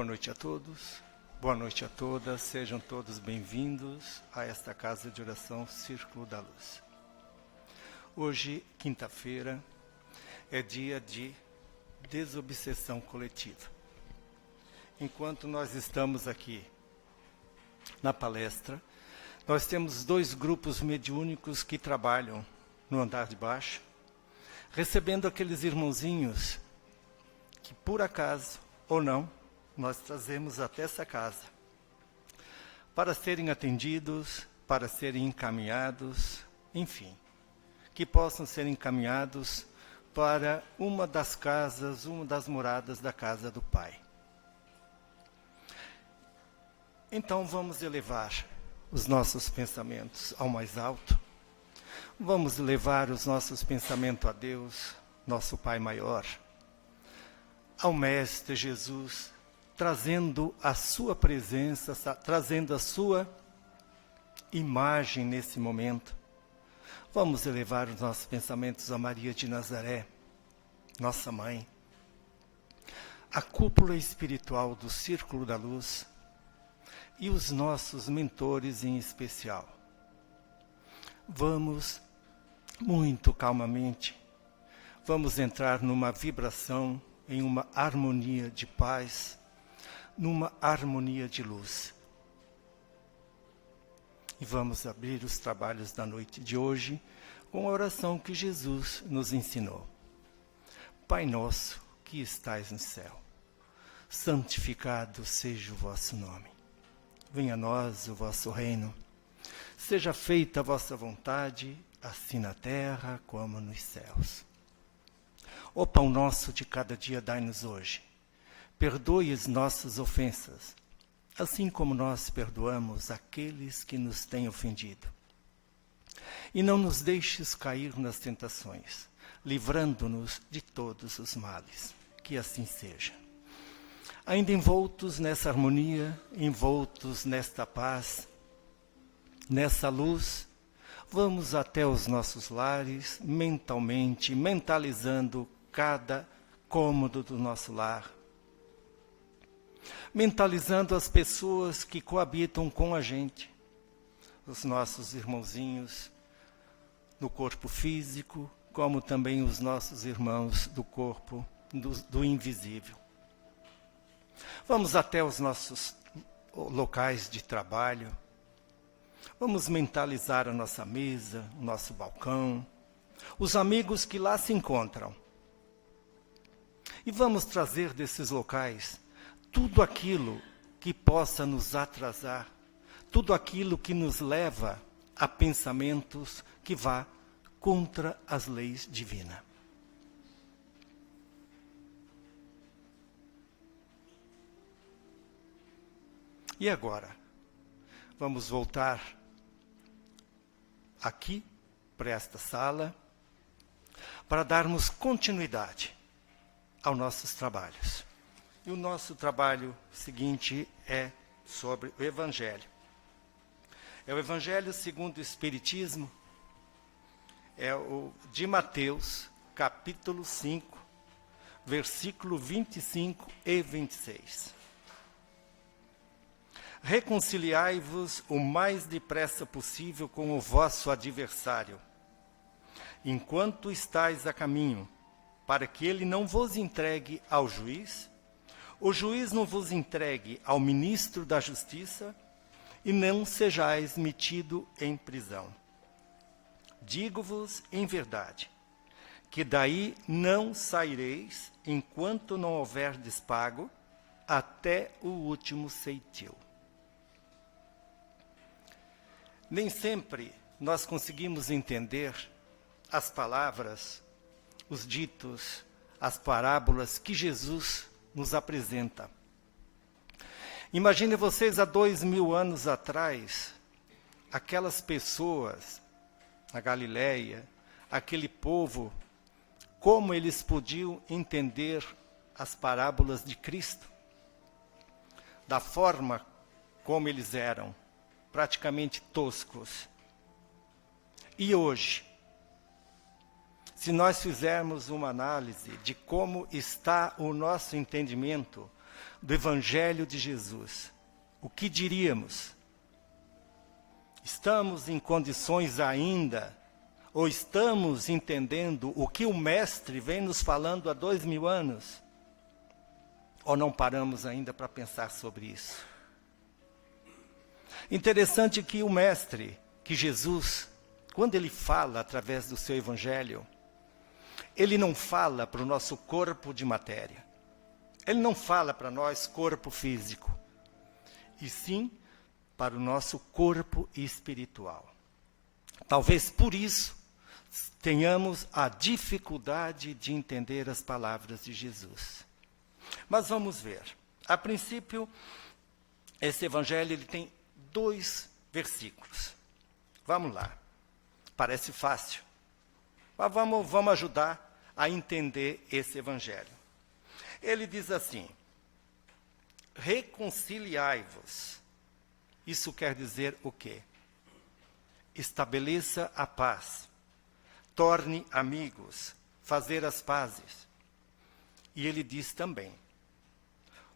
Boa noite a todos, boa noite a todas, sejam todos bem-vindos a esta casa de oração Círculo da Luz. Hoje, quinta-feira, é dia de desobsessão coletiva. Enquanto nós estamos aqui na palestra, nós temos 2 grupos mediúnicos que trabalham no andar de baixo, recebendo aqueles irmãozinhos que, por acaso ou não, nós trazemos até essa casa para serem atendidos, para serem encaminhados, enfim, que possam ser encaminhados para uma das casas, uma das moradas da casa do Pai. Então vamos elevar os nossos pensamentos ao mais alto, vamos levar os nossos pensamentos a Deus, nosso Pai maior, ao Mestre Jesus, trazendo a sua presença, trazendo a sua imagem nesse momento. Vamos elevar os nossos pensamentos a Maria de Nazaré, nossa mãe, a cúpula espiritual do Círculo da Luz e os nossos mentores em especial. Vamos, muito calmamente, vamos entrar numa vibração, em uma harmonia de paz, numa harmonia de luz. E vamos abrir os trabalhos da noite de hoje com a oração que Jesus nos ensinou. Pai nosso que estais no céu, santificado seja o vosso nome. Venha a nós o vosso reino. Seja feita a vossa vontade, assim na terra como nos céus. O pão nosso de cada dia dai-nos hoje. Perdoe as nossas ofensas, assim como nós perdoamos aqueles que nos têm ofendido. E não nos deixes cair nas tentações, livrando-nos de todos os males. Que assim seja. Ainda envoltos nessa harmonia, envoltos nesta paz, nessa luz, vamos até os nossos lares, mentalmente, mentalizando cada cômodo do nosso lar, mentalizando as pessoas que coabitam com a gente, os nossos irmãozinhos no corpo físico, como também os nossos irmãos do corpo do invisível. Vamos até os nossos locais de trabalho, vamos mentalizar a nossa mesa, o nosso balcão, os amigos que lá se encontram. E vamos trazer desses locais tudo aquilo que possa nos atrasar, tudo aquilo que nos leva a pensamentos que vá contra as leis divinas. E agora, vamos voltar aqui para esta sala para darmos continuidade aos nossos trabalhos. E o nosso trabalho seguinte é sobre o Evangelho. É o Evangelho segundo o Espiritismo, é o de Mateus, capítulo 5, versículo 25 e 26. Reconciliai-vos o mais depressa possível com o vosso adversário, enquanto estáis a caminho, para que ele não vos entregue ao juiz, o juiz não vos entregue ao ministro da justiça, e não sejais metido em prisão. Digo-vos em verdade, que daí não saireis, enquanto não houverdes pago, até o último ceitil. Nem sempre nós conseguimos entender as palavras, os ditos, as parábolas que Jesus nos apresenta. Imagine vocês há 2000 anos atrás, aquelas pessoas, a Galileia, aquele povo, como eles podiam entender as parábolas de Cristo, da forma como eles eram, praticamente toscos. E hoje, se nós fizermos uma análise de como está o nosso entendimento, do Evangelho de Jesus, o que diríamos? Estamos em condições ainda, ou estamos entendendo o que o Mestre vem nos falando há 2000 anos? Ou não paramos ainda para pensar sobre isso? Interessante que o Mestre, que Jesus, quando ele fala através do seu Evangelho, ele não fala para o nosso corpo de matéria. Ele não fala para nós corpo físico, e sim para o nosso corpo espiritual. Talvez por isso tenhamos a dificuldade de entender as palavras de Jesus. Mas vamos ver. A princípio, esse Evangelho ele tem 2 versículos. Vamos lá. Parece fácil. Mas vamos ajudar a entender esse Evangelho. Ele diz assim: reconciliai-vos. Isso quer dizer o quê? Estabeleça a paz. Torne amigos. Fazer as pazes. E ele diz também,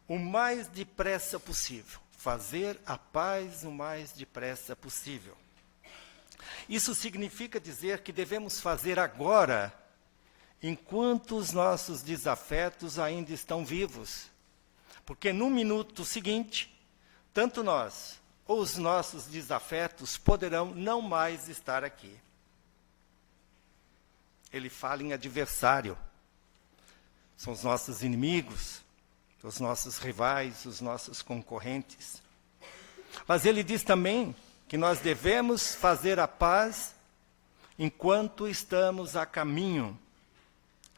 o mais depressa possível. Fazer a paz o mais depressa possível. Isso significa dizer que devemos fazer agora, enquanto os nossos desafetos ainda estão vivos. Porque no minuto seguinte, tanto nós ou os nossos desafetos poderão não mais estar aqui. Ele fala em adversário. São os nossos inimigos, os nossos rivais, os nossos concorrentes. Mas ele diz também que nós devemos fazer a paz enquanto estamos a caminho.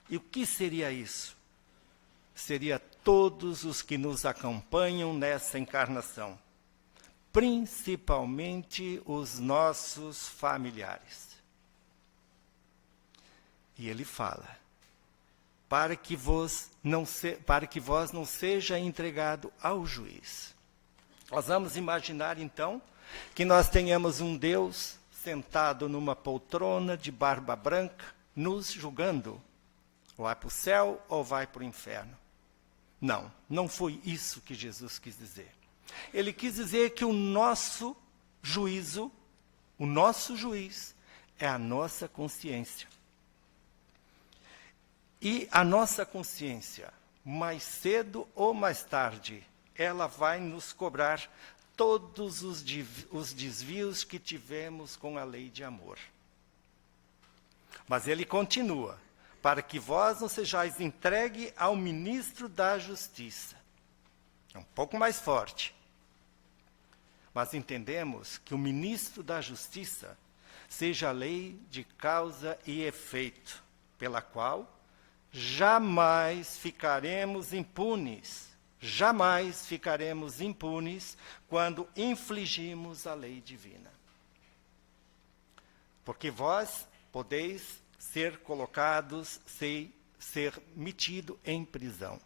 E o que seria isso? Seria todos os que nos acompanham nessa encarnação, principalmente os nossos familiares. E ele fala, para que vós não seja entregado ao juiz. Nós vamos imaginar, então, que nós tenhamos um Deus sentado numa poltrona de barba branca, nos julgando. Vai para o céu ou vai para o inferno? Não, não foi isso que Jesus quis dizer. Ele quis dizer que o nosso juízo, o nosso juiz, é a nossa consciência. E a nossa consciência, mais cedo ou mais tarde, ela vai nos cobrar todos os desvios que tivemos com a lei de amor. Mas ele continua, para que vós não sejais entregue ao ministro da justiça. É um pouco mais forte. Mas entendemos que o ministro da justiça seja a lei de causa e efeito, pela qual jamais ficaremos impunes. Jamais ficaremos impunes quando infligimos a lei divina. Porque vós podeis ser colocados, ser metido em prisão.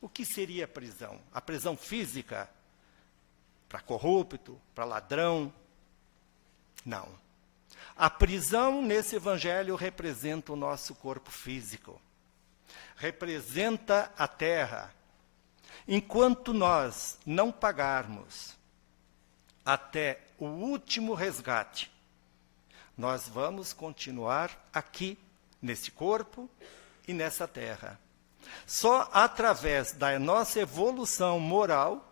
O que seria a prisão? A prisão física? Para corrupto? Para ladrão? Não. A prisão nesse evangelho representa o nosso corpo físico. Representa a terra. Enquanto nós não pagarmos até o último resgate, nós vamos continuar aqui, nesse corpo e nessa terra. Só através da nossa evolução moral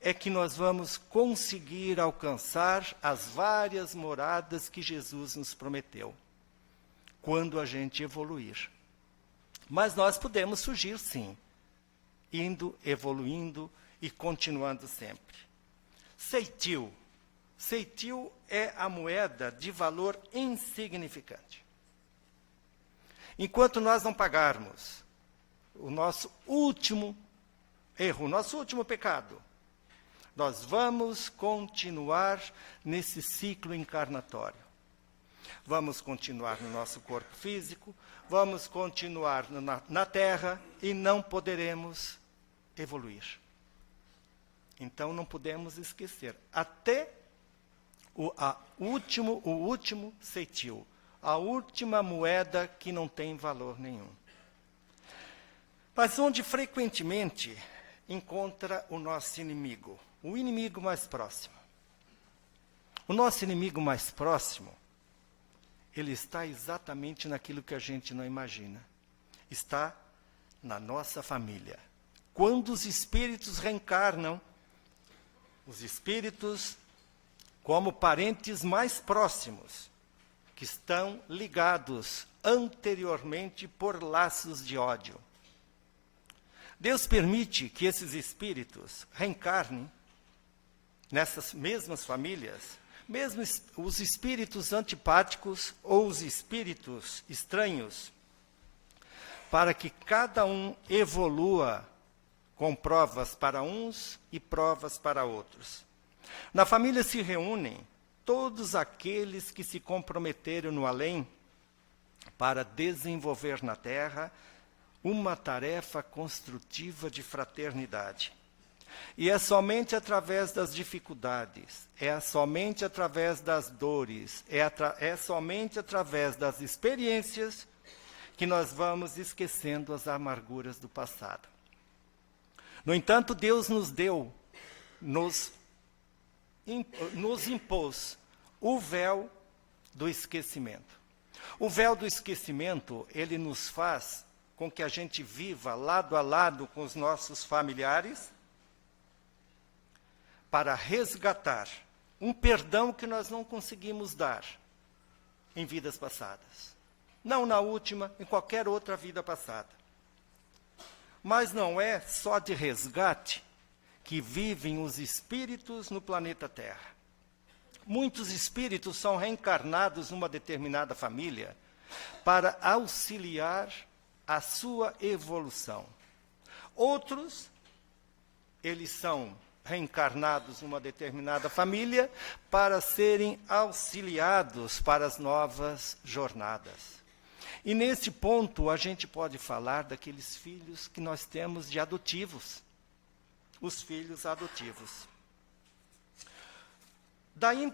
é que nós vamos conseguir alcançar as várias moradas que Jesus nos prometeu, quando a gente evoluir. Mas nós podemos surgir, sim, indo, evoluindo e continuando sempre. Ceitil. Ceitil é a moeda de valor insignificante. Enquanto nós não pagarmos o nosso último erro, o nosso último pecado, nós vamos continuar nesse ciclo encarnatório. Vamos continuar no nosso corpo físico, vamos continuar na Terra e não poderemos evoluir. Então não podemos esquecer, até o último ceitil, a última moeda que não tem valor nenhum. Mas onde frequentemente encontra o nosso inimigo, o inimigo mais próximo. O nosso inimigo mais próximo, ele está exatamente naquilo que a gente não imagina. Está na nossa família. Quando os espíritos reencarnam, os espíritos como parentes mais próximos, que estão ligados anteriormente por laços de ódio. Deus permite que esses espíritos reencarnem nessas mesmas famílias, mesmo os espíritos antipáticos ou os espíritos estranhos, para que cada um evolua com provas para uns e provas para outros. Na família se reúnem todos aqueles que se comprometeram no além para desenvolver na Terra uma tarefa construtiva de fraternidade. E é somente através das dificuldades, é somente através das dores, é somente através das experiências que nós vamos esquecendo as amarguras do passado. No entanto, Deus nos impôs o véu do esquecimento. O véu do esquecimento, ele nos faz com que a gente viva lado a lado com os nossos familiares para resgatar um perdão que nós não conseguimos dar em vidas passadas. Não na última, em qualquer outra vida passada. Mas não é só de resgate que vivem os espíritos no planeta Terra. Muitos espíritos são reencarnados numa determinada família para auxiliar a sua evolução. Outros, eles são reencarnados numa determinada família para serem auxiliados para as novas jornadas. E nesse ponto a gente pode falar daqueles filhos que nós temos de adotivos, os filhos adotivos. Daí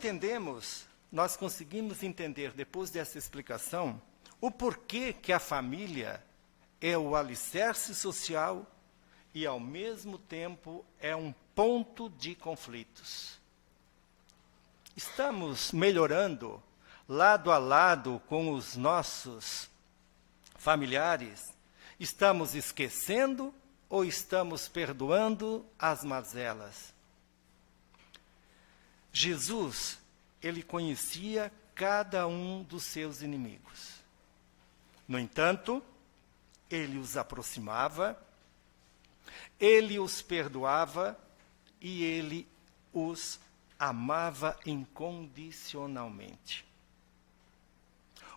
nós conseguimos entender, depois dessa explicação, o porquê que a família é o alicerce social e, ao mesmo tempo, é um ponto de conflitos. Estamos melhorando lado a lado com os nossos familiares? Estamos esquecendo ou estamos perdoando as mazelas? Jesus, ele conhecia cada um dos seus inimigos. No entanto, ele os aproximava, ele os perdoava e ele os amava incondicionalmente.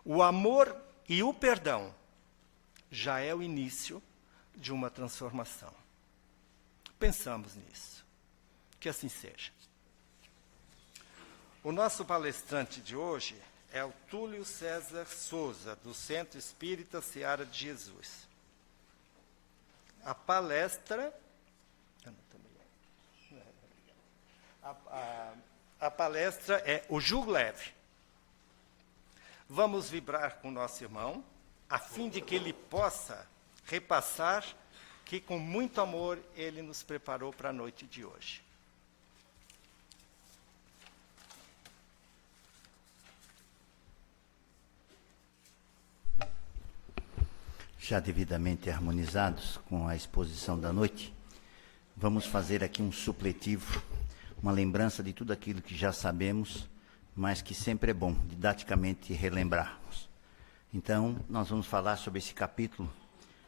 O amor e o perdão já é o início de uma transformação. Pensamos nisso. Que assim seja. O nosso palestrante de hoje é o Túlio César Souza, do Centro Espírita Seara de Jesus. A palestra... A palestra é O Jugo Leve. Vamos vibrar com o nosso irmão, a fim de que ele possa repassar que, com muito amor, ele nos preparou para a noite de hoje. Já devidamente harmonizados com a exposição da noite, vamos fazer aqui um supletivo, uma lembrança de tudo aquilo que já sabemos, mas que sempre é bom, didaticamente, relembrarmos. Então, nós vamos falar sobre esse capítulo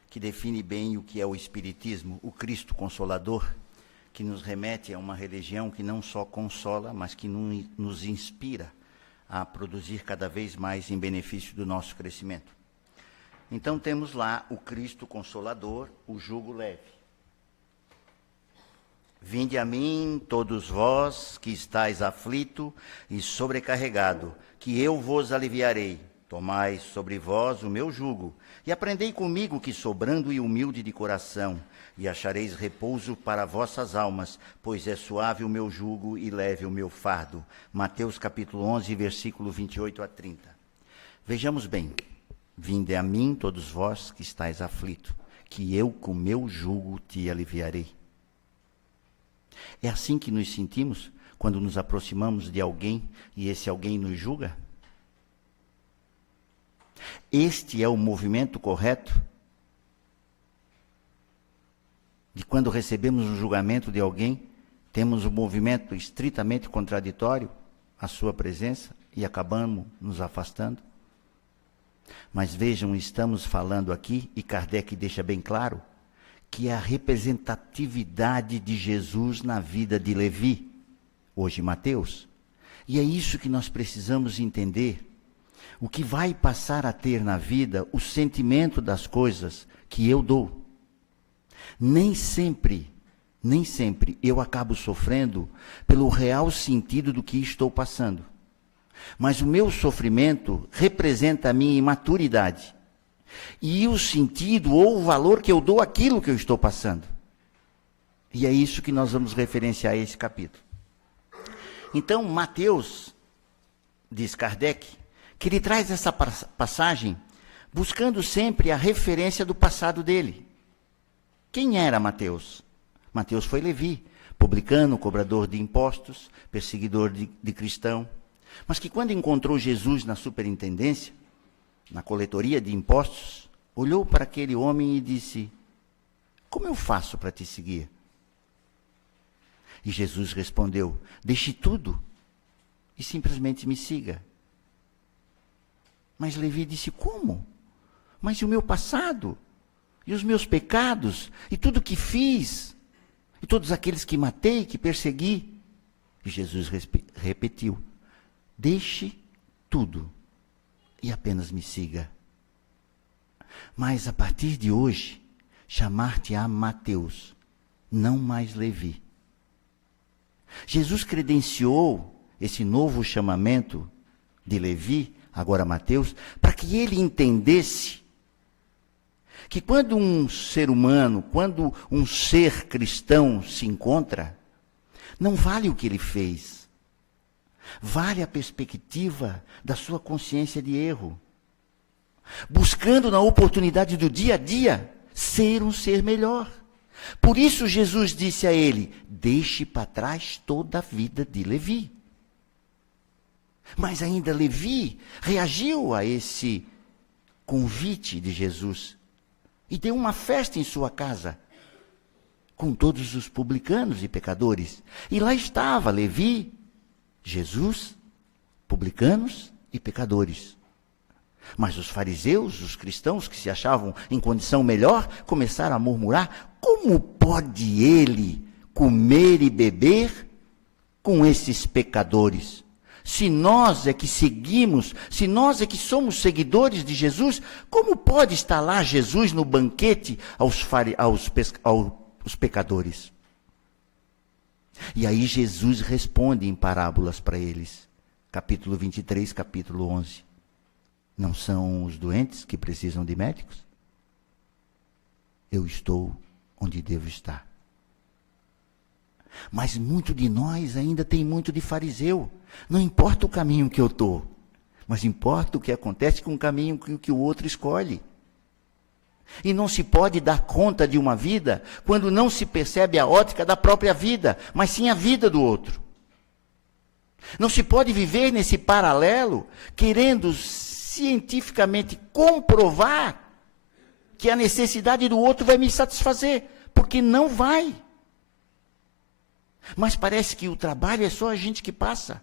que define bem o que é o Espiritismo, o Cristo Consolador, que nos remete a uma religião que não só consola, mas que nos inspira a produzir cada vez mais em benefício do nosso crescimento. Então, temos lá o Cristo Consolador, o jugo leve. Vinde a mim, todos vós que estáis aflito e sobrecarregado, que eu vos aliviarei. Tomai sobre vós o meu jugo, e aprendei comigo que sou brando e humilde de coração, e achareis repouso para vossas almas, pois é suave o meu jugo e leve o meu fardo. Mateus capítulo 11, versículo 28 a 30. Vejamos bem. Vinde a mim, todos vós que estáis aflito, que eu com meu jugo te aliviarei. É assim que nos sentimos quando nos aproximamos de alguém e esse alguém nos julga? Este é o movimento correto? De quando recebemos um julgamento de alguém, temos um movimento estritamente contraditório à sua presença e acabamos nos afastando? Mas vejam, estamos falando aqui, e Kardec deixa bem claro, que é a representatividade de Jesus na vida de Levi, hoje Mateus. E é isso que nós precisamos entender. O que vai passar a ter na vida o sentimento das coisas que eu dou. Nem sempre eu acabo sofrendo pelo real sentido do que estou passando. Mas o meu sofrimento representa a minha imaturidade. E o sentido ou o valor que eu dou àquilo que eu estou passando. E é isso que nós vamos referenciar a esse capítulo. Então, Mateus, diz Kardec, que ele traz essa passagem buscando sempre a referência do passado dele. Quem era Mateus? Mateus foi Levi, publicano, cobrador de impostos, perseguidor de cristão, mas que quando encontrou Jesus na superintendência, na coletoria de impostos, olhou para aquele homem e disse: como eu faço para te seguir? E Jesus respondeu: deixe tudo e simplesmente me siga. Mas Levi disse: como? Mas e o meu passado? E os meus pecados? E tudo que fiz? E todos aqueles que matei, que persegui? E Jesus repetiu: deixe tudo e apenas me siga. Mas a partir de hoje, chamar-te-á Mateus, não mais Levi. Jesus credenciou esse novo chamamento de Levi, agora Mateus, para que ele entendesse que quando um ser humano, quando um ser cristão se encontra, não vale o que ele fez, vale a perspectiva da sua consciência de erro, buscando na oportunidade do dia a dia ser um ser melhor. Por isso Jesus disse a ele: deixe para trás toda a vida de Levi. Mas ainda Levi reagiu a esse convite de Jesus e deu uma festa em sua casa, com todos os publicanos e pecadores. E lá estava Levi, Jesus, publicanos e pecadores. Mas os fariseus, os cristãos que se achavam em condição melhor, começaram a murmurar: como pode ele comer e beber com esses pecadores? Se nós é que seguimos, se nós é que somos seguidores de Jesus, como pode estar lá Jesus no banquete aos pecadores? E aí Jesus responde em parábolas para eles. Capítulo 23, capítulo 11. Não são os doentes que precisam de médicos? Eu estou onde devo estar. Mas muito de nós ainda tem muito de fariseu. Não importa o caminho que eu estou, mas importa o que acontece com o caminho que o outro escolhe. E não se pode dar conta de uma vida quando não se percebe a ótica da própria vida, mas sim a vida do outro. Não se pode viver nesse paralelo querendo cientificamente comprovar que a necessidade do outro vai me satisfazer, porque não vai. Mas parece que o trabalho é só a gente que passa.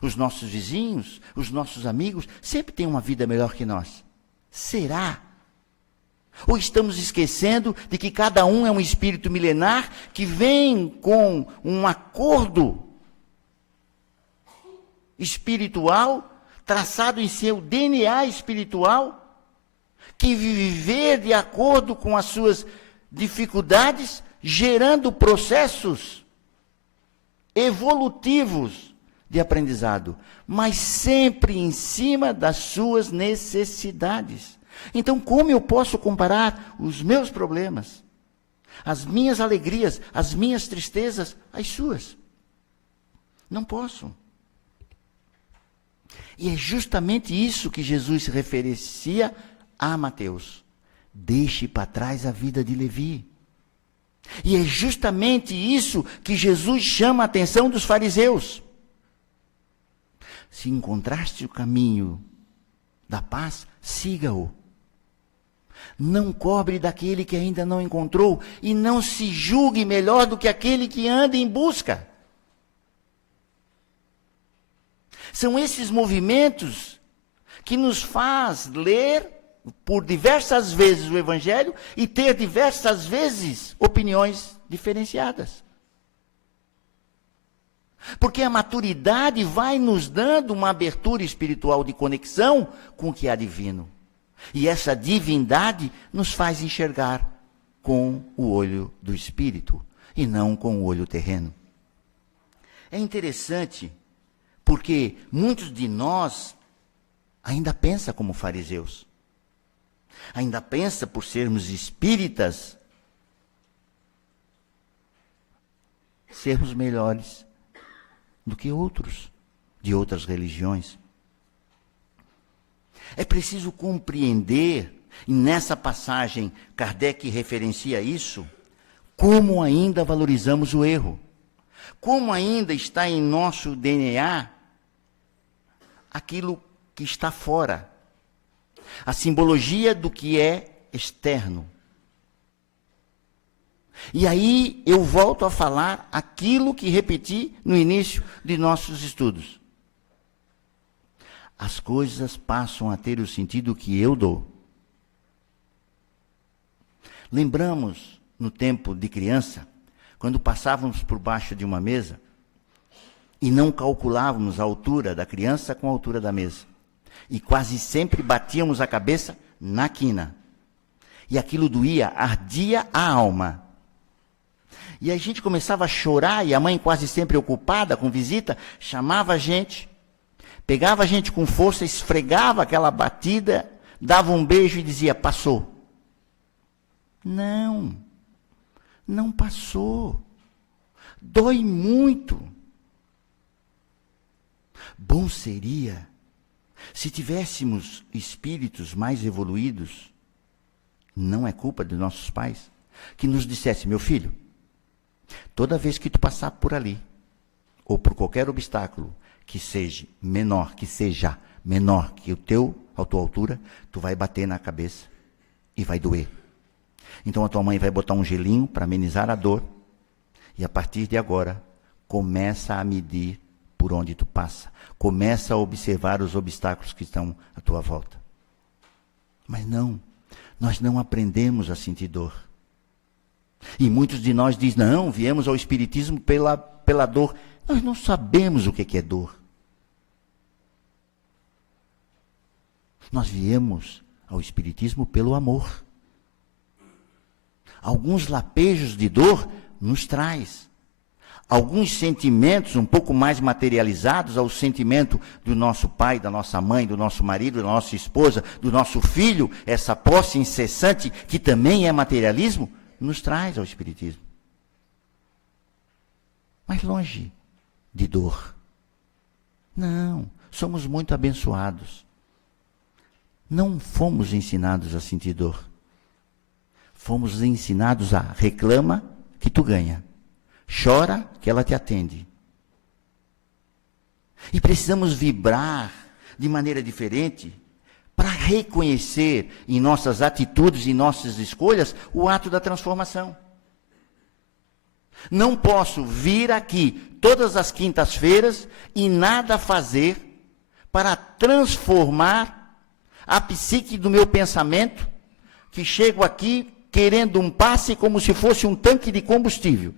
Os nossos vizinhos, os nossos amigos, sempre têm uma vida melhor que nós. Será? Ou estamos esquecendo de que cada um é um espírito milenar que vem com um acordo espiritual, traçado em seu DNA espiritual, que viver de acordo com as suas dificuldades, gerando processos evolutivos de aprendizado, mas sempre em cima das suas necessidades. Então, como eu posso comparar os meus problemas, as minhas alegrias, as minhas tristezas, às suas? Não posso. E é justamente isso que Jesus se referencia a Mateus. Deixe para trás a vida de Levi. E é justamente isso que Jesus chama a atenção dos fariseus. Se encontraste o caminho da paz, siga-o. Não cobre daquele que ainda não encontrou e não se julgue melhor do que aquele que anda em busca. São esses movimentos que nos faz ler por diversas vezes o Evangelho e ter diversas vezes opiniões diferenciadas. Porque a maturidade vai nos dando uma abertura espiritual de conexão com o que há divino. E essa divindade nos faz enxergar com o olho do Espírito e não com o olho terreno. É interessante porque muitos de nós ainda pensam como fariseus. Ainda pensa por sermos espíritas, sermos melhores do que outros, de outras religiões. É preciso compreender, e nessa passagem Kardec referencia isso, como ainda valorizamos o erro, como ainda está em nosso DNA aquilo que está fora. A simbologia do que é externo. E aí eu volto a falar aquilo que repeti no início de nossos estudos. As coisas passam a ter o sentido que eu dou. Lembramos, no tempo de criança, quando passávamos por baixo de uma mesa e não calculávamos a altura da criança com a altura da mesa. E quase sempre batíamos a cabeça na quina. E aquilo doía, ardia a alma. E a gente começava a chorar, e a mãe quase sempre ocupada com visita, chamava a gente, pegava a gente com força, esfregava aquela batida, dava um beijo e dizia, passou. Não, não passou. Dói muito. Bom seria se tivéssemos espíritos mais evoluídos, não é culpa dos nossos pais, que nos dissesse, meu filho, toda vez que tu passar por ali, ou por qualquer obstáculo que seja menor que a tua altura, tu vai bater na cabeça e vai doer. Então a tua mãe vai botar um gelinho para amenizar a dor, e a partir de agora, começa a medir por onde tu passa. Começa a observar os obstáculos que estão à tua volta. Mas não, nós não aprendemos a sentir dor. E muitos de nós dizem, não, viemos ao Espiritismo pela dor. Nós não sabemos o que é dor. Nós viemos ao Espiritismo pelo amor. Alguns lapejos de dor nos traz. Alguns sentimentos um pouco mais materializados ao sentimento do nosso pai, da nossa mãe, do nosso marido, da nossa esposa, do nosso filho, essa posse incessante, que também é materialismo, nos traz ao Espiritismo. Mas longe de dor. Não, somos muito abençoados. Não fomos ensinados a sentir dor. Fomos ensinados a reclama que tu ganha. Chora que ela te atende. E precisamos vibrar de maneira diferente para reconhecer em nossas atitudes e nossas escolhas o ato da transformação. Não posso vir aqui todas as quintas-feiras e nada fazer para transformar a psique do meu pensamento, que chego aqui querendo um passe como se fosse um tanque de combustível.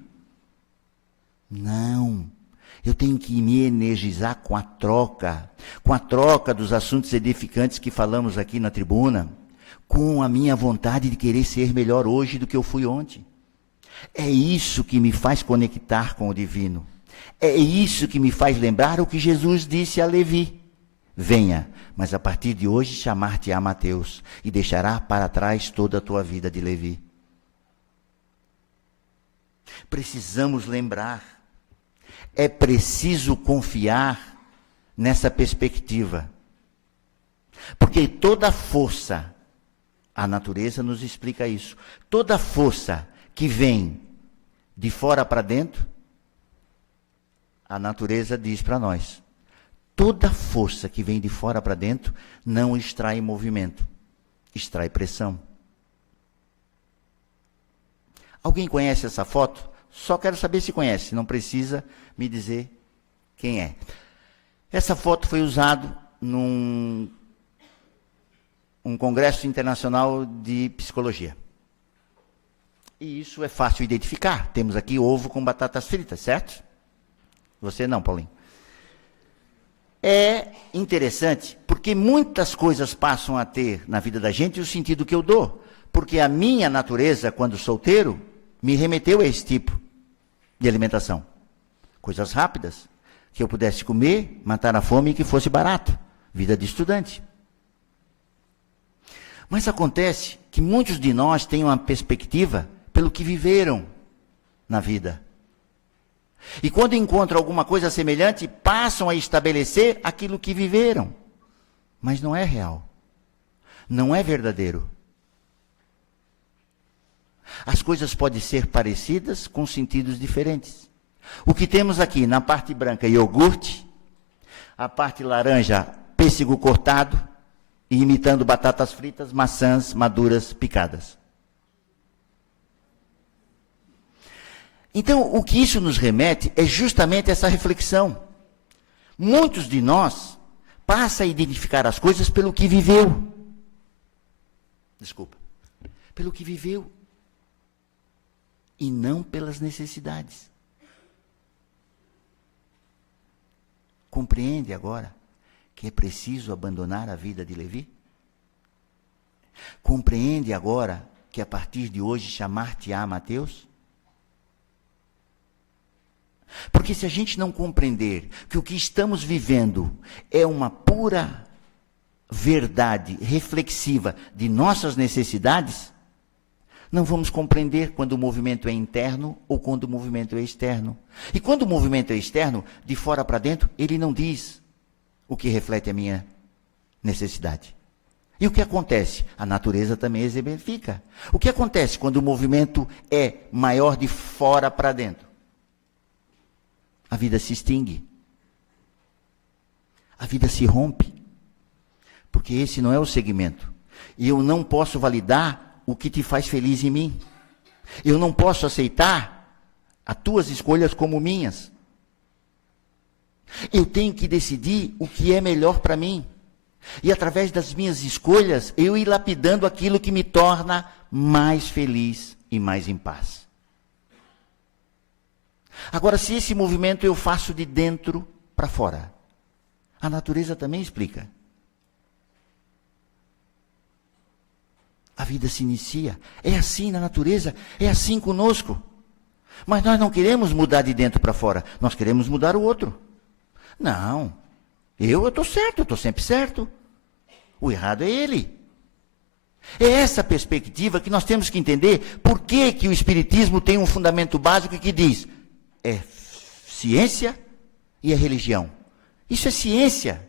Não, eu tenho que me energizar com a troca dos assuntos edificantes que falamos aqui na tribuna, com a minha vontade de querer ser melhor hoje do que eu fui ontem. É isso que me faz conectar com o divino. É isso que me faz lembrar o que Jesus disse a Levi. Venha, mas a partir de hoje chamar-te-á Mateus, e deixará para trás toda a tua vida de Levi. Precisamos lembrar. É preciso confiar nessa perspectiva. Porque toda força, a natureza nos explica isso, toda força que vem de fora para dentro, a natureza diz para nós: toda força que vem de fora para dentro não extrai movimento, extrai pressão. Alguém conhece essa foto? Só quero saber se conhece, não precisa me dizer quem é. Essa foto foi usada num congresso internacional de psicologia. E isso é fácil identificar. Temos aqui ovo com batatas fritas, certo? Você não, Paulinho. É interessante, porque muitas coisas passam a ter na vida da gente o sentido que eu dou. Porque a minha natureza, quando solteiro, me remeteu a esse tipo de alimentação. Coisas rápidas, que eu pudesse comer, matar a fome e que fosse barato. Vida de estudante. Mas acontece que muitos de nós têm uma perspectiva pelo que viveram na vida. E quando encontram alguma coisa semelhante, passam a estabelecer aquilo que viveram. Mas não é real. Não é verdadeiro. As coisas podem ser parecidas com sentidos diferentes. O que temos aqui na parte branca, iogurte, a parte laranja, pêssego cortado, e imitando batatas fritas, maçãs maduras picadas. Então, o que isso nos remete é justamente essa reflexão. Muitos de nós passam a identificar as coisas pelo que viveu. Desculpa. Pelo que viveu. E não pelas necessidades. Compreende agora que é preciso abandonar a vida de Levi? Compreende agora que a partir de hoje chamar-te-á Mateus? Porque se a gente não compreender que o que estamos vivendo é uma pura verdade reflexiva de nossas necessidades, não vamos compreender quando o movimento é interno ou quando o movimento é externo. E quando o movimento é externo, de fora para dentro, ele não diz o que reflete a minha necessidade. E o que acontece? A natureza também exemplifica. O que acontece quando o movimento é maior de fora para dentro? A vida se extingue. A vida se rompe. Porque esse não é o segmento. E eu não posso validar o que te faz feliz em mim. Eu não posso aceitar as tuas escolhas como minhas. Eu tenho que decidir o que é melhor para mim. E através das minhas escolhas, eu ir lapidando aquilo que me torna mais feliz e mais em paz. Agora, se esse movimento eu faço de dentro para fora, a natureza também explica. A vida se inicia. É assim na natureza, é assim conosco. Mas nós não queremos mudar de dentro para fora, nós queremos mudar o outro. Não, eu estou certo, eu estou sempre certo. O errado é ele. É essa perspectiva que nós temos que entender por que o Espiritismo tem um fundamento básico que diz: é ciência e é religião. Isso é ciência.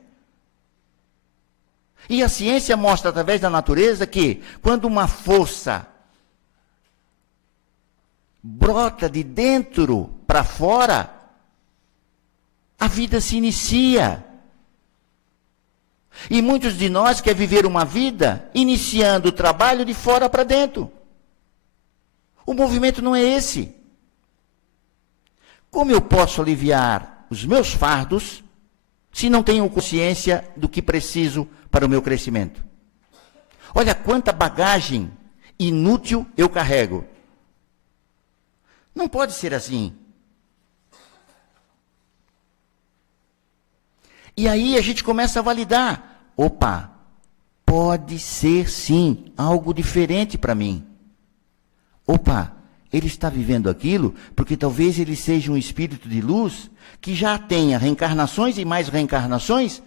E a ciência mostra através da natureza que quando uma força brota de dentro para fora, a vida se inicia. E muitos de nós querem viver uma vida iniciando o trabalho de fora para dentro. O movimento não é esse. Como eu posso aliviar os meus fardos se não tenho consciência do que preciso para o meu crescimento? Olha quanta bagagem inútil eu carrego. Não pode ser assim. E aí a gente começa a validar. Opa, pode ser sim algo diferente para mim. Opa, ele está vivendo aquilo porque talvez ele seja um espírito de luz que já tenha reencarnações e mais reencarnações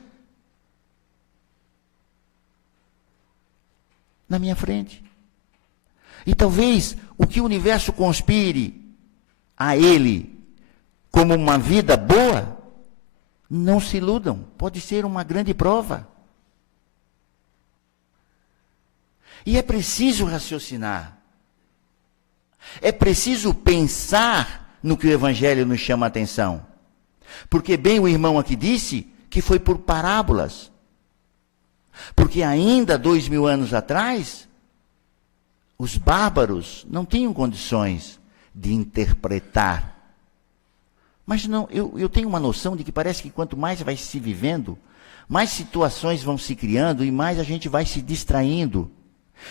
na minha frente. E talvez o que o universo conspire a ele como uma vida boa, não se iludam, pode ser uma grande prova. E é preciso raciocinar. É preciso pensar no que o Evangelho nos chama a atenção. Porque bem o irmão aqui disse que foi por parábolas. Porque ainda 2000 anos atrás, os bárbaros não tinham condições de interpretar. Mas não, eu tenho uma noção de que parece que quanto mais vai se vivendo, mais situações vão se criando e mais a gente vai se distraindo.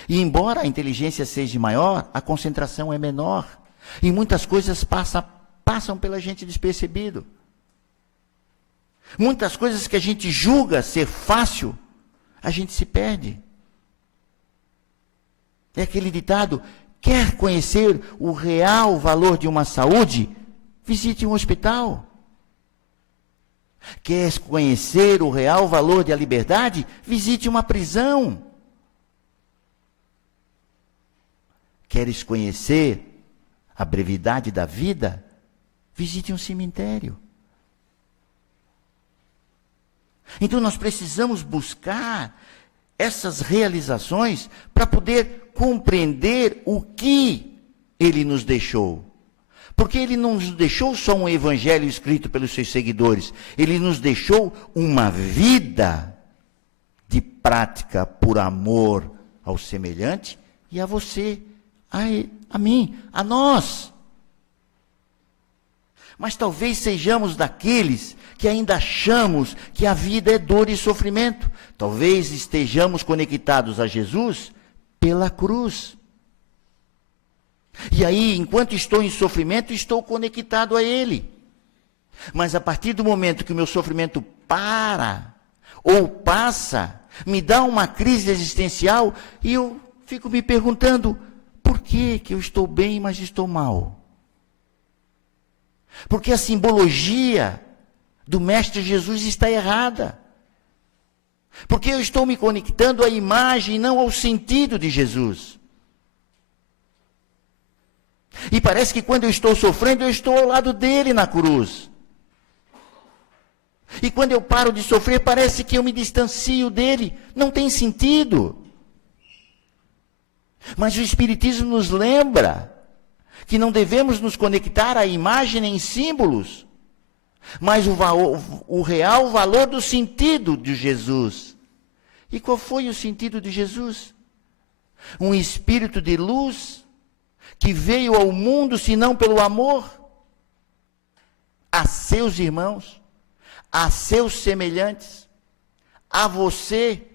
E embora a inteligência seja maior, a concentração é menor. E muitas coisas passam pela gente despercebido. Muitas coisas que a gente julga ser fácil, a gente se perde. É aquele ditado: quer conhecer o real valor de uma saúde? Visite um hospital. Quer conhecer o real valor da liberdade? Visite uma prisão. Queres conhecer a brevidade da vida? Visite um cemitério. Então nós precisamos buscar essas realizações para poder compreender o que ele nos deixou. Porque ele não nos deixou só um evangelho escrito pelos seus seguidores, ele nos deixou uma vida de prática por amor ao semelhante e a você, a mim, a nós. Mas talvez sejamos daqueles que ainda achamos que a vida é dor e sofrimento. Talvez estejamos conectados a Jesus pela cruz. E aí, enquanto estou em sofrimento, estou conectado a Ele. Mas a partir do momento que o meu sofrimento para, ou passa, me dá uma crise existencial, e eu fico me perguntando, por que eu estou bem, mas estou mal? Porque a simbologia do Mestre Jesus está errada. Porque eu estou me conectando à imagem e não ao sentido de Jesus. E parece que quando eu estou sofrendo, eu estou ao lado dele na cruz. E quando eu paro de sofrer, parece que eu me distancio dele. Não tem sentido. Mas o Espiritismo nos lembra que não devemos nos conectar à imagem nem símbolos, mas o real valor do sentido de Jesus. E qual foi o sentido de Jesus? Um espírito de luz que veio ao mundo, senão pelo amor, a seus irmãos, a seus semelhantes, a você,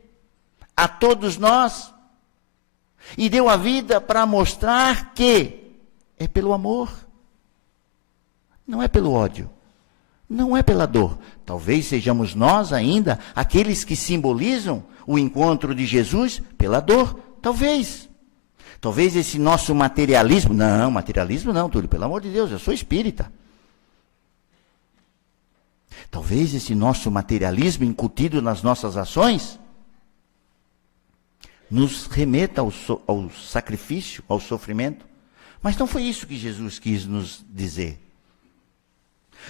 a todos nós, e deu a vida para mostrar que é pelo amor, não é pelo ódio, não é pela dor. Talvez sejamos nós ainda aqueles que simbolizam o encontro de Jesus pela dor, talvez. Talvez esse nosso materialismo, não, Túlio, pelo amor de Deus, eu sou espírita. Talvez esse nosso materialismo incutido nas nossas ações nos remeta ao sacrifício, ao sofrimento. Mas não foi isso que Jesus quis nos dizer.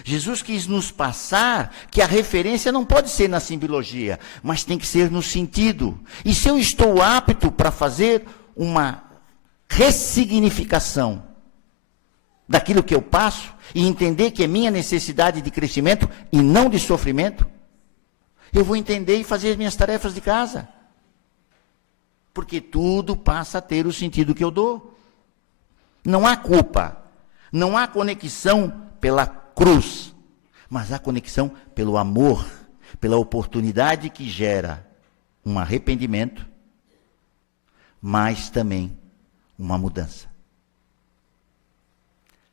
Jesus quis nos passar que a referência não pode ser na simbologia, mas tem que ser no sentido. E se eu estou apto para fazer uma ressignificação daquilo que eu passo e entender que é minha necessidade de crescimento e não de sofrimento, eu vou entender e fazer as minhas tarefas de casa. Porque tudo passa a ter o sentido que eu dou. Não há culpa, não há conexão pela cruz, mas há conexão pelo amor, pela oportunidade que gera um arrependimento, mas também uma mudança.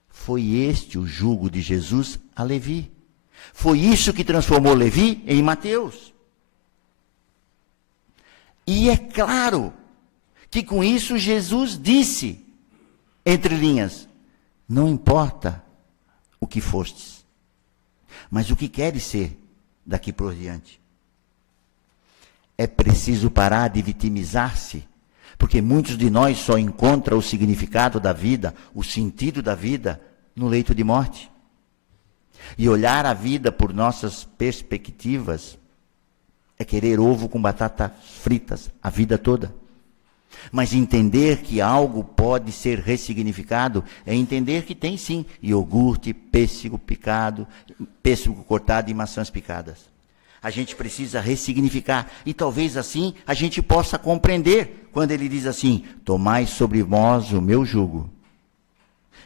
Foi este o jugo de Jesus a Levi. Foi isso que transformou Levi em Mateus. E é claro que com isso Jesus disse, entre linhas, não importa o que fostes, mas o que queres ser daqui por diante. É preciso parar de vitimizar-se, porque muitos de nós só encontram o significado da vida, o sentido da vida, no leito de morte. E olhar a vida por nossas perspectivas é querer ovo com batatas fritas a vida toda. Mas entender que algo pode ser ressignificado é entender que tem sim iogurte, pêssego picado, pêssego cortado e maçãs picadas. A gente precisa ressignificar e talvez assim a gente possa compreender quando ele diz assim: tomai sobre vós o meu jugo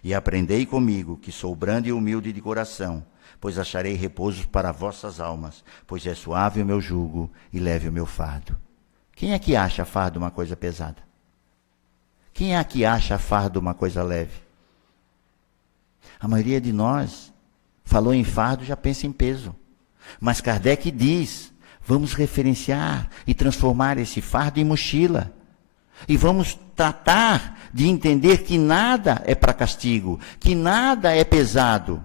e aprendei comigo, que sou brando e humilde de coração, pois acharei repouso para vossas almas, pois é suave o meu jugo e leve o meu fardo. Quem é que acha fardo uma coisa pesada? Quem é que acha fardo uma coisa leve? A maioria de nós falou em fardo, já pensa em peso. Mas Kardec diz, vamos referenciar e transformar esse fardo em mochila. E vamos tratar de entender que nada é para castigo, que nada é pesado,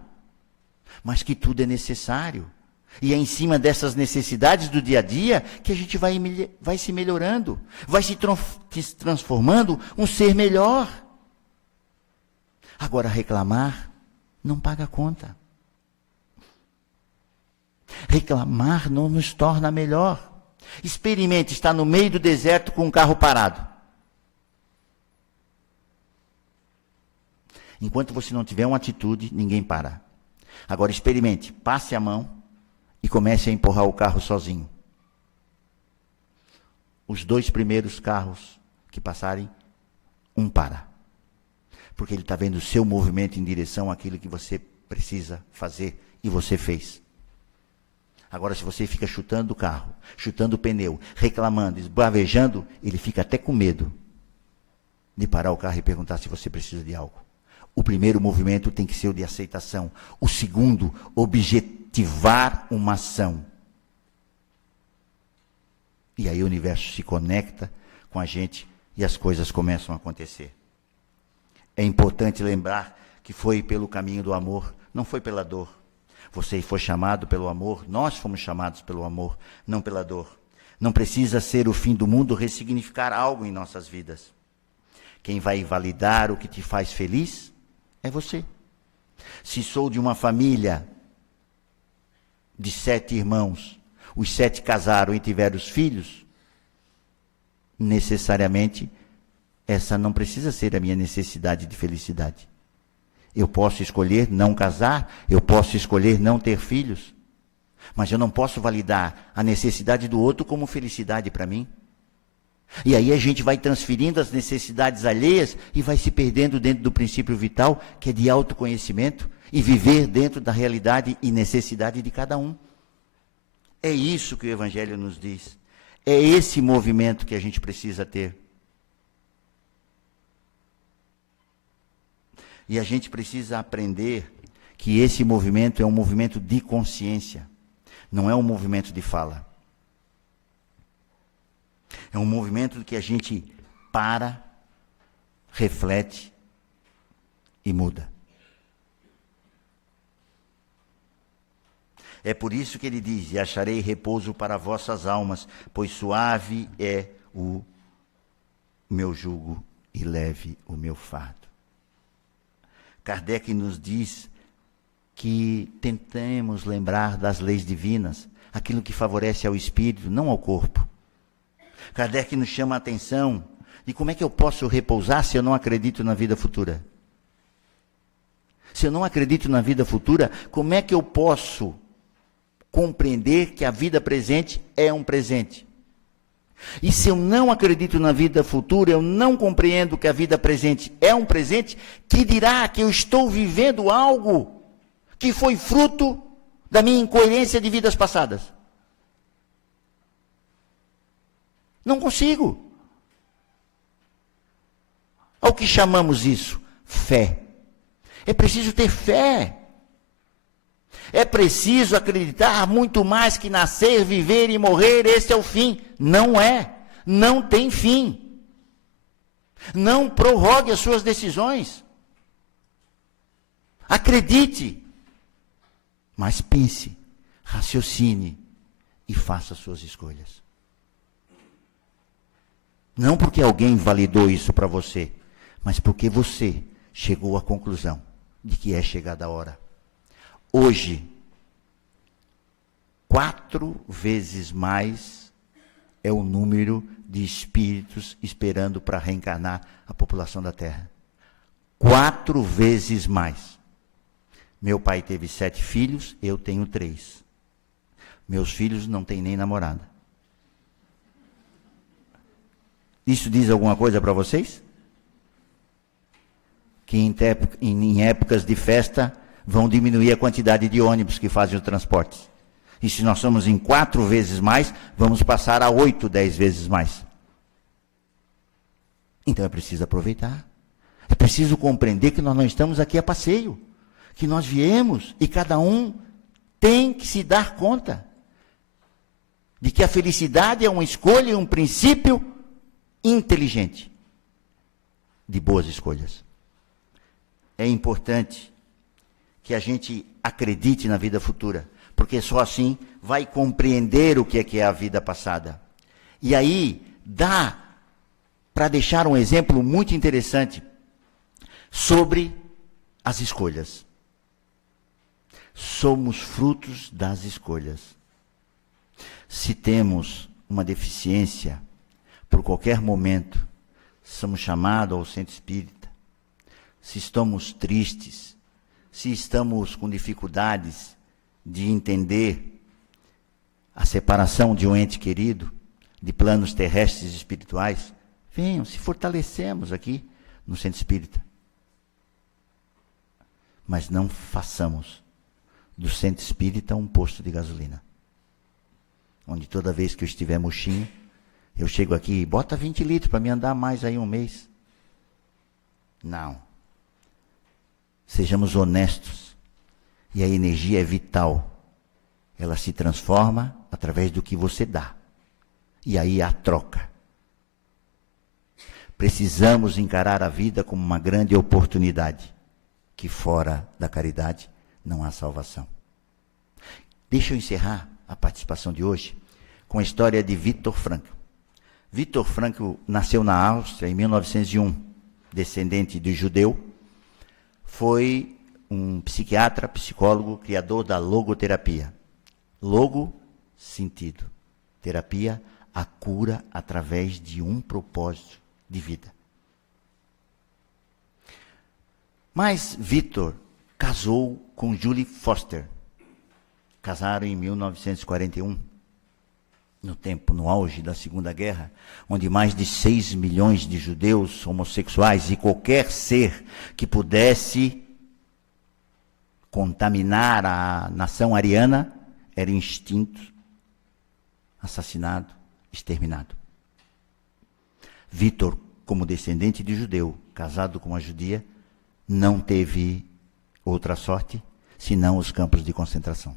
mas que tudo é necessário. E é em cima dessas necessidades do dia a dia que a gente vai se melhorando, vai se transformando um ser melhor. Agora, reclamar não paga conta. Reclamar não nos torna melhor. Experimente estar no meio do deserto com um carro parado. Enquanto você não tiver uma atitude, ninguém para. Agora experimente, passe a mão e comece a empurrar o carro sozinho. Os 2 primeiros carros que passarem, um para. Porque ele está vendo o seu movimento em direção àquilo que você precisa fazer e você fez. Agora, se você fica chutando o carro, chutando o pneu, reclamando, esbravejando, ele fica até com medo de parar o carro e perguntar se você precisa de algo. O primeiro movimento tem que ser o de aceitação. O segundo, objetivar uma ação. E aí o universo se conecta com a gente e as coisas começam a acontecer. É importante lembrar que foi pelo caminho do amor, não foi pela dor. Você foi chamado pelo amor, nós fomos chamados pelo amor, não pela dor. Não precisa ser o fim do mundo ressignificar algo em nossas vidas. Quem vai validar o que te faz feliz é você. Se sou de uma família de 7 irmãos, os 7 casaram e tiveram os filhos, necessariamente essa não precisa ser a minha necessidade de felicidade. Eu posso escolher não casar, eu posso escolher não ter filhos, mas eu não posso validar a necessidade do outro como felicidade para mim. E aí a gente vai transferindo as necessidades alheias e vai se perdendo dentro do princípio vital, que é de autoconhecimento, e viver dentro da realidade e necessidade de cada um. É isso que o Evangelho nos diz. É esse movimento que a gente precisa ter. E a gente precisa aprender que esse movimento é um movimento de consciência, não é um movimento de fala. É um movimento que a gente para, reflete e muda. É por isso que ele diz: e acharei repouso para vossas almas, pois suave é o meu jugo e leve o meu fardo. Kardec nos diz que tentemos lembrar das leis divinas, aquilo que favorece ao espírito, não ao corpo. Kardec nos chama a atenção de como é que eu posso repousar se eu não acredito na vida futura. Se eu não acredito na vida futura, como é que eu posso compreender que a vida presente é um presente? E se eu não acredito na vida futura, eu não compreendo que a vida presente é um presente, que dirá que eu estou vivendo algo que foi fruto da minha incoerência de vidas passadas? Não consigo. Ao que chamamos isso? Fé. É preciso ter fé. É preciso acreditar muito mais que nascer, viver e morrer, esse é o fim. Não é. Não tem fim. Não prorrogue as suas decisões. Acredite. Mas pense, raciocine e faça suas escolhas. Não porque alguém validou isso para você, mas porque você chegou à conclusão de que é chegada a hora. Hoje, 4 vezes mais é o número de espíritos esperando para reencarnar a população da Terra. 4 vezes mais. Meu pai teve 7 filhos, eu tenho 3. Meus filhos não têm nem namorada. Isso diz alguma coisa para vocês? Que em épocas de festa vão diminuir a quantidade de ônibus que fazem o transporte. E se nós somos em 4 vezes mais, vamos passar a 8, 10 vezes mais. Então é preciso aproveitar. É preciso compreender que nós não estamos aqui a passeio. Que nós viemos e cada um tem que se dar conta de que a felicidade é uma escolha e um princípio inteligente de boas escolhas. É importante que a gente acredite na vida futura, porque só assim vai compreender o que é a vida passada. E aí dá para deixar um exemplo muito interessante sobre as escolhas. Somos frutos das escolhas. Se temos uma deficiência, por qualquer momento, somos chamados ao centro espírita. Se estamos tristes, se estamos com dificuldades de entender a separação de um ente querido, de planos terrestres e espirituais, venham, se fortalecemos aqui no centro espírita. Mas não façamos do centro espírita um posto de gasolina, onde toda vez que eu estiver murchinho, eu chego aqui e bota 20 litros para me andar mais aí um mês. Não. Sejamos honestos. E a energia é vital. Ela se transforma através do que você dá. E aí há troca. Precisamos encarar a vida como uma grande oportunidade, que fora da caridade não há salvação. Deixa eu encerrar a participação de hoje com a história de Viktor Frankl. Viktor Frankl nasceu na Áustria em 1901, descendente de judeu. Foi um psiquiatra, psicólogo, criador da logoterapia. Logo, sentido. Terapia, a cura através de um propósito de vida. Mas Viktor casou com Julie Foster. Casaram em 1941, no auge da Segunda Guerra, onde mais de 6 milhões de judeus homossexuais e qualquer ser que pudesse contaminar a nação ariana era extinto, assassinado, exterminado. Viktor, como descendente de judeu, casado com uma judia, não teve outra sorte, senão os campos de concentração.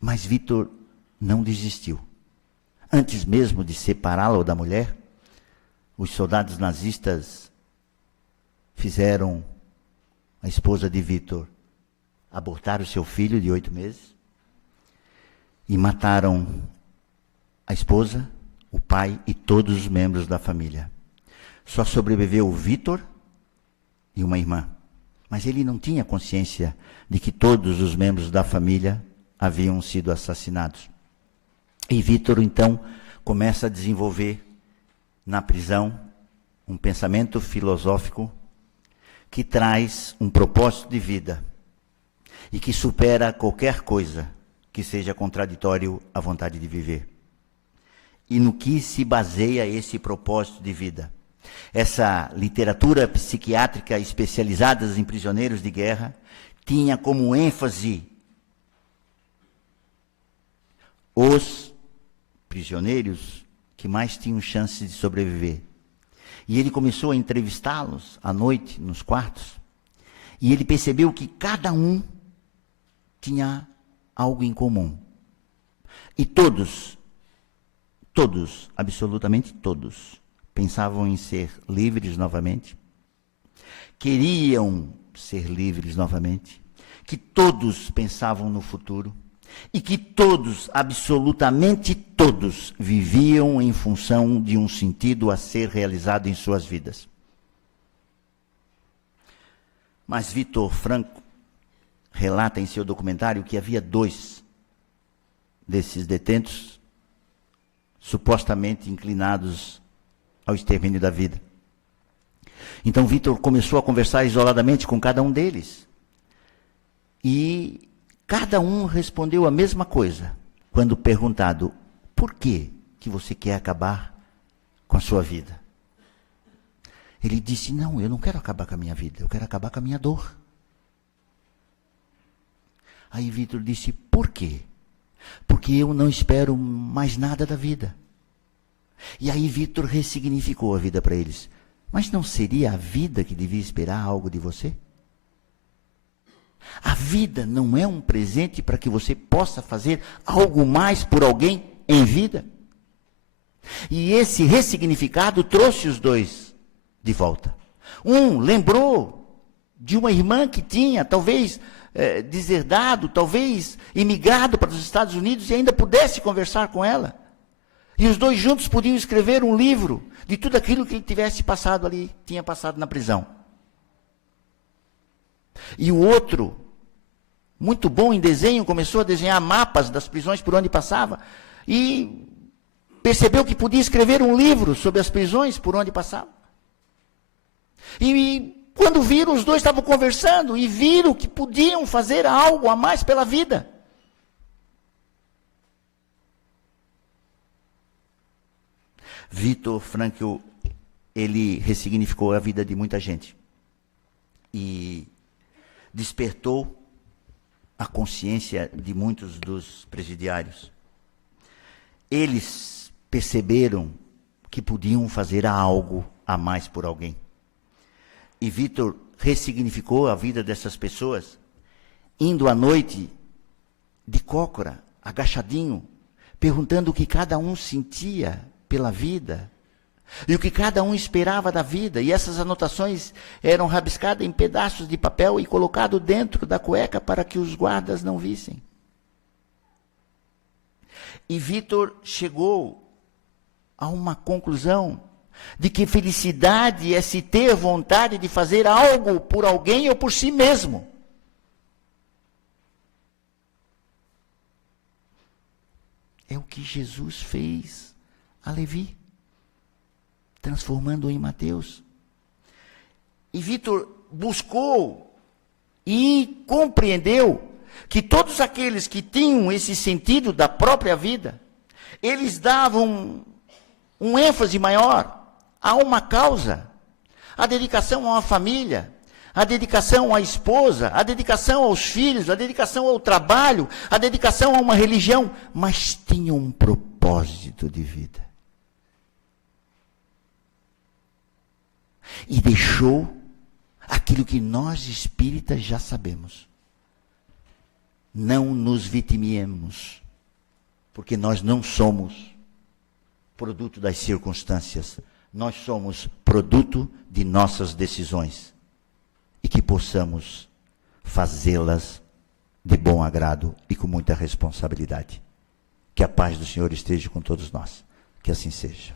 Mas Viktor não desistiu. Antes mesmo de separá-lo da mulher, os soldados nazistas fizeram a esposa de Viktor abortar o seu filho de 8 meses e mataram a esposa, o pai e todos os membros da família. Só sobreviveu o Viktor e uma irmã. Mas ele não tinha consciência de que todos os membros da família haviam sido assassinados. E Viktor, então, começa a desenvolver na prisão um pensamento filosófico que traz um propósito de vida e que supera qualquer coisa que seja contraditório à vontade de viver. E no que se baseia esse propósito de vida? Essa literatura psiquiátrica especializada em prisioneiros de guerra tinha como ênfase os prisioneiros que mais tinham chance de sobreviver. E ele começou a entrevistá-los à noite, nos quartos, e ele percebeu que cada um tinha algo em comum. E todos, absolutamente todos, pensavam em ser livres novamente, queriam ser livres novamente, que todos pensavam no futuro, e que todos, absolutamente todos, viviam em função de um sentido a ser realizado em suas vidas. Mas Viktor Frankl relata em seu documentário que havia 2 desses detentos, supostamente inclinados ao extermínio da vida. Então Vitor começou a conversar isoladamente com cada um deles. E cada um respondeu a mesma coisa, quando perguntado: por que você quer acabar com a sua vida? Ele disse: não, eu não quero acabar com a minha vida, eu quero acabar com a minha dor. Aí Vitor disse: por quê? Porque eu não espero mais nada da vida. E aí Vitor ressignificou a vida para eles. Mas não seria a vida que devia esperar algo de você? A vida não é um presente para que você possa fazer algo mais por alguém em vida? E esse ressignificado trouxe os dois de volta. Um lembrou de uma irmã que tinha, talvez, deserdado, talvez imigrado para os Estados Unidos e ainda pudesse conversar com ela. E os dois juntos podiam escrever um livro de tudo aquilo que ele tivesse passado ali, tinha passado na prisão. E o outro, muito bom em desenho, começou a desenhar mapas das prisões por onde passava e percebeu que podia escrever um livro sobre as prisões por onde passava. E quando viram, os dois estavam conversando e viram que podiam fazer algo a mais pela vida. Viktor Frankl, ele ressignificou a vida de muita gente e despertou a consciência de muitos dos presidiários. Eles perceberam que podiam fazer algo a mais por alguém. E Viktor ressignificou a vida dessas pessoas, indo à noite de cócora, agachadinho, perguntando o que cada um sentia pela vida, e o que cada um esperava da vida, e essas anotações eram rabiscadas em pedaços de papel e colocadas dentro da cueca para que os guardas não vissem. E Viktor chegou a uma conclusão de que felicidade é se ter vontade de fazer algo por alguém ou por si mesmo. É o que Jesus fez a Levi, transformando-o em Mateus. E Viktor buscou e compreendeu que todos aqueles que tinham esse sentido da própria vida, eles davam um ênfase maior a uma causa, a dedicação a uma família, a dedicação à esposa, a dedicação aos filhos, a dedicação ao trabalho, a dedicação a uma religião, mas tinham um propósito de vida. E deixou aquilo que nós espíritas já sabemos. Não nos vitimiemos, porque nós não somos produto das circunstâncias, nós somos produto de nossas decisões, e que possamos fazê-las de bom agrado e com muita responsabilidade. Que a paz do Senhor esteja com todos nós, que assim seja.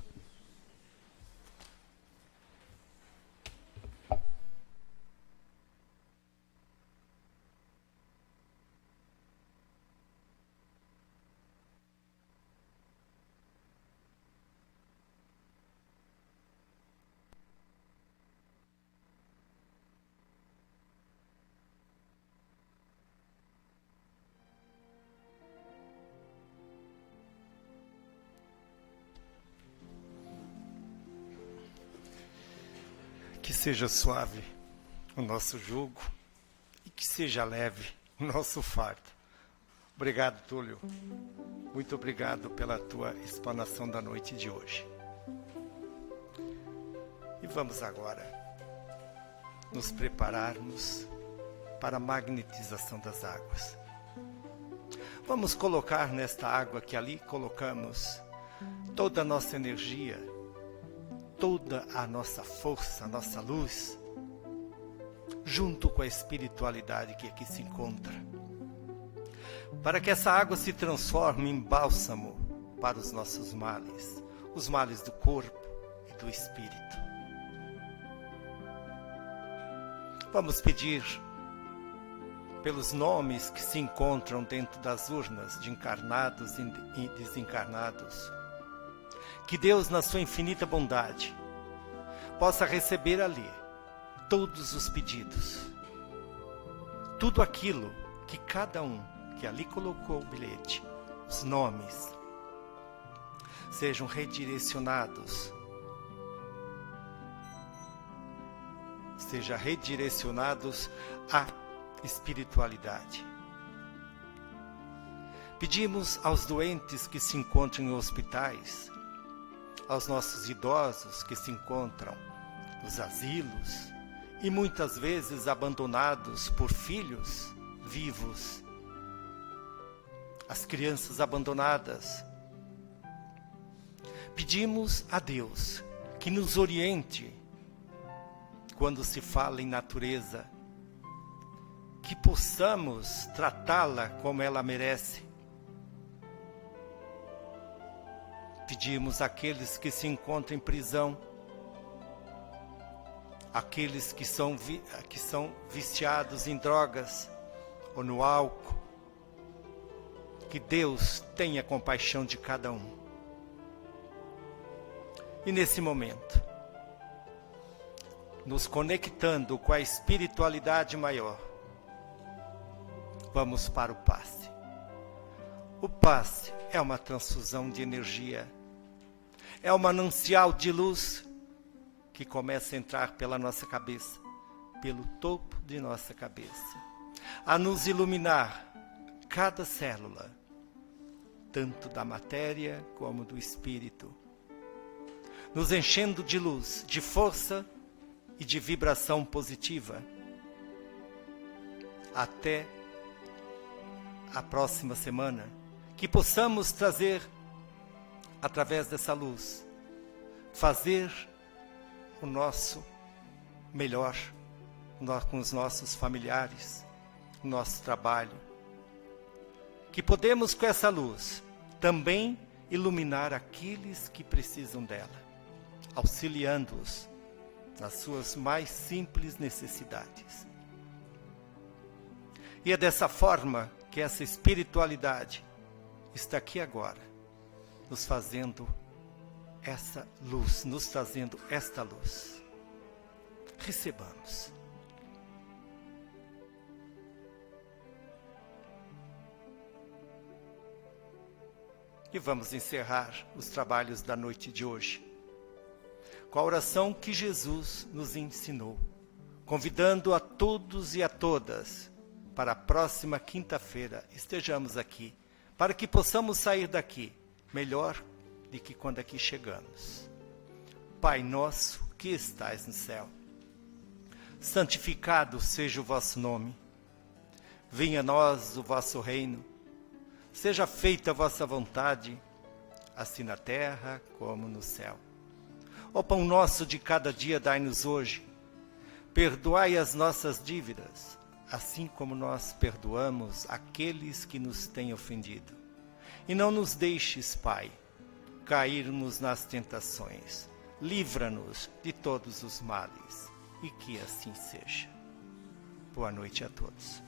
Que seja suave o nosso jugo e que seja leve o nosso fardo. Obrigado, Túlio. Muito obrigado pela tua explanação da noite de hoje. E vamos agora nos prepararmos para a magnetização das águas. Vamos colocar nesta água que ali colocamos toda a nossa energia, toda a nossa força, a nossa luz, junto com a espiritualidade que aqui se encontra, para que essa água se transforme em bálsamo para os nossos males, os males do corpo e do espírito. Vamos pedir pelos nomes que se encontram dentro das urnas de encarnados e desencarnados. Que Deus, na sua infinita bondade, possa receber ali todos os pedidos, tudo aquilo que cada um que ali colocou o bilhete, os nomes, sejam redirecionados, à espiritualidade. Pedimos aos doentes que se encontram em hospitais, aos nossos idosos que se encontram nos asilos e muitas vezes abandonados por filhos vivos, as crianças abandonadas. Pedimos a Deus que nos oriente quando se fala em natureza, que possamos tratá-la como ela merece. Pedimos àqueles que se encontram em prisão, aqueles que são viciados em drogas ou no álcool, que Deus tenha compaixão de cada um. E nesse momento, nos conectando com a espiritualidade maior, vamos para o passe. O passe é uma transfusão de energia, é um manancial de luz que começa a entrar pela nossa cabeça, pelo topo de nossa cabeça, a nos iluminar cada célula, tanto da matéria como do espírito, nos enchendo de luz, de força e de vibração positiva. Até a próxima semana, que possamos trazer, através dessa luz, fazer o nosso melhor com os nossos familiares, o nosso trabalho. Que podemos, com essa luz, também iluminar aqueles que precisam dela, auxiliando-os nas suas mais simples necessidades. E é dessa forma que essa espiritualidade está aqui agora, nos fazendo essa luz, nos trazendo esta luz. Recebamos. E vamos encerrar os trabalhos da noite de hoje com a oração que Jesus nos ensinou, convidando a todos e a todas para a próxima quinta-feira estejamos aqui, para que possamos sair daqui melhor do que quando aqui chegamos. Pai nosso que estais no céu, santificado seja o vosso nome. Venha a nós o vosso reino. Seja feita a vossa vontade, assim na terra como no céu. O pão nosso de cada dia dai-nos hoje. Perdoai as nossas dívidas, assim como nós perdoamos aqueles que nos têm ofendido. E não nos deixes, Pai, cairmos nas tentações. Livra-nos de todos os males, e que assim seja. Boa noite a todos.